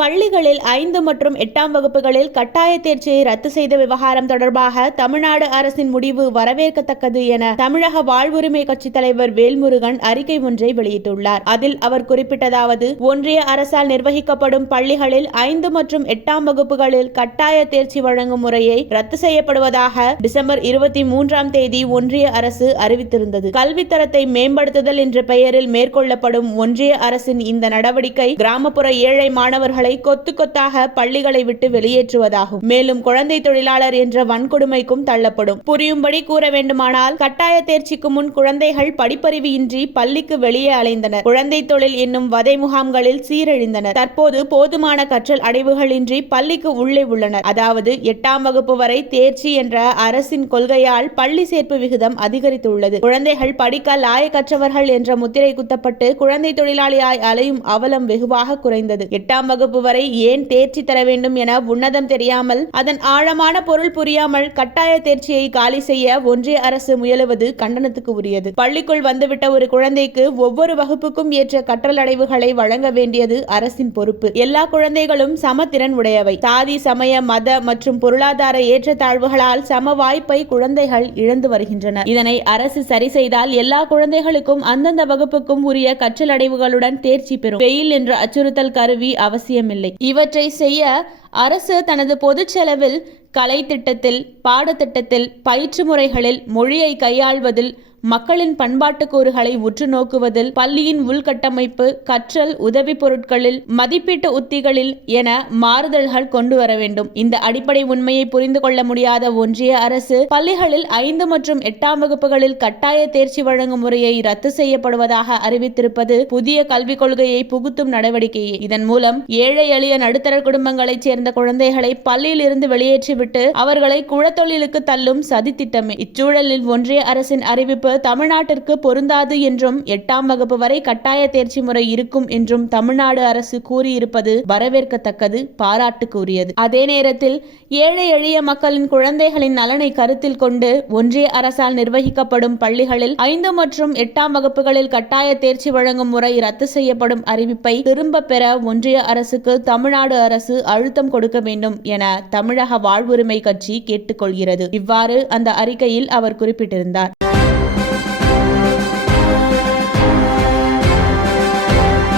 பள்ளிகளில் 5 மற்றும் 8ஆம் வகுப்புகளில் கட்டாய தேர்ச்சியை ரத்து செய்த விவகாரம் தொடர்பாக தமிழ்நாடு அரசின் முடிவு வரவேற்கத்தக்கது என தமிழக வாழ்வுரிமை கட்சித் தலைவர் வேல்முருகன் அறிக்கை ஒன்றை வெளியிட்டுள்ளார். அதில் அவர் குறிப்பிட்டதாவது, ஒன்றிய அரசால் நிர்வகிக்கப்படும் பள்ளிகளில் 5 மற்றும் 8ஆம் வகுப்புகளில் கட்டாய தேர்ச்சி வழங்கும் முறையை ரத்து செய்யப்படுவதாக டிசம்பர் 23ஆம் தேதி ஒன்றிய அரசு அறிவித்திருந்தது. கல்வித்தரத்தை மேம்படுத்துதல் என்ற பெயரில் மேற்கொள்ளப்படும் ஒன்றிய அரசின் இந்த நடவடிக்கை கிராமப்புற ஏழை மாணவர்கள் கொத்து கொத்தாக பள்ளிகளை விட்டு வெளியேற்றுவதாகும். மேலும் குழந்தை தொழிலாளர் என்ற வன்கொடுமைக்கும் தள்ளப்படும். புரியும்படி கூற வேண்டுமானால், கட்டாய தேர்ச்சிக்கு முன் குழந்தைகள் படிப்பறிவு இன்றி பள்ளிக்கு வெளியே அலைந்தனர். குழந்தை தொழில் என்னும் வதை முகாம்களில் சீரழிந்தனர். தற்போது போதுமான கற்றல் அடைவுகளின்றி பள்ளிக்கு உள்ளே உள்ளனர். அதாவது 8ஆம் வகுப்பு வரை தேர்ச்சி என்ற அரசின் கொள்கையால் பள்ளி சேர்ப்பு விகிதம் அதிகரித்துள்ளது. குழந்தைகள் படிக்க லாயக்கற்றவர்கள் என்ற முத்திரை குத்தப்பட்டு குழந்தை தொழிலாளியாய் அலையும் அவலம் வெகுவாக குறைந்தது. 8ஆம் வகுப்பு வரை ஏன் தேர்ச்சி தர வேண்டும் என உன்னதம் தெரியாமல், அதன் ஆழமான பொருள் புரியாமல் கட்டாய தேர்ச்சியை காலி செய்ய ஒன்றிய அரசு முயலுவது கண்டனத்துக்கு உரியது. பள்ளிக்குள் வந்துவிட்ட ஒரு குழந்தைக்கு ஒவ்வொரு வகுப்புக்கும் ஏற்ற கற்றல் அடைவுகளை வழங்க வேண்டியது அரசின் பொறுப்பு. எல்லா குழந்தைகளும் சமத்திறன் உடையவை. சாதி, சமய, மத மற்றும் பொருளாதார ஏற்றத்தாழ்வுகளால் சம வாய்ப்பை குழந்தைகள் இழந்து வருகின்றனர். இதனை அரசு சரி செய்தால் எல்லா குழந்தைகளுக்கும் அந்தந்த வகுப்புக்கும் உரிய கற்றல் அடைவுகளுடன் தேர்ச்சி பெறும். வெயில் என்ற அச்சுறுத்தல் கருவி அவசியமில்லை. இவற்றை செய்ய அரசு தனது பொது செலவில் கலை திட்டத்தில், பாடத்திட்டத்தில், பயிற்று முறைகளில், மொழியை கையாள்வதில், மக்களின் பண்பாட்டு கூறுகளை உற்று நோக்குவதில், பள்ளியின் உள்கட்டமைப்பு, கற்றல் உதவி பொருட்களில், மதிப்பீட்டு உத்திகளில் என மாறுதல்கள் கொண்டு வர வேண்டும். இந்த அடிப்படை உண்மையை புரிந்து கொள்ள முடியாத ஒன்றிய அரசு பள்ளிகளில் 5 மற்றும் 8ஆம் வகுப்புகளில் கட்டாய தேர்ச்சி வழங்கும் முறையை ரத்து செய்யப்படுவதாக அறிவித்திருப்பது புதிய கல்விக் கொள்கையை புகுத்தும் நடவடிக்கையே. இதன் மூலம் ஏழை எளிய நடுத்தர குடும்பங்களைச் சேர்ந்த குழந்தைகளை பள்ளியில் இருந்து வெளியேற்றிவிட்டு அவர்களை குழத்தொழிலுக்கு தள்ளும் சதித்திட்டமே. இச்சூழலில் ஒன்றிய அரசின் அறிவிப்பு தமிழ்நாட்டிற்கு பொருந்தாது என்றும் 8ஆம் வகுப்பு வரை கட்டாய தேர்ச்சி முறை இருக்கும் என்றும் தமிழ்நாடு அரசு கூறியிருப்பது வரவேற்கத்தக்கது, பாராட்டுக்குரியது. அதே நேரத்தில் ஏழை எளிய மக்களின் குழந்தைகளின் நலனை கருத்தில் கொண்டு ஒன்றிய அரசால் நிர்வகிக்கப்படும் பள்ளிகளில் 5 மற்றும் 8ஆம் வகுப்புகளில் கட்டாய தேர்ச்சி வழங்கும் முறை ரத்து செய்யப்படும் அறிவிப்பை திரும்ப பெற ஒன்றிய அரசுக்கு தமிழ்நாடு அரசு அழுத்தம் கொடுக்க வேண்டும் என தமிழக வாழ்வுரிமை கட்சி கேட்டுக்கொள்கிறது. இவ்வாறு அந்த அறிக்கையில் அவர் குறிப்பிட்டிருந்தார்.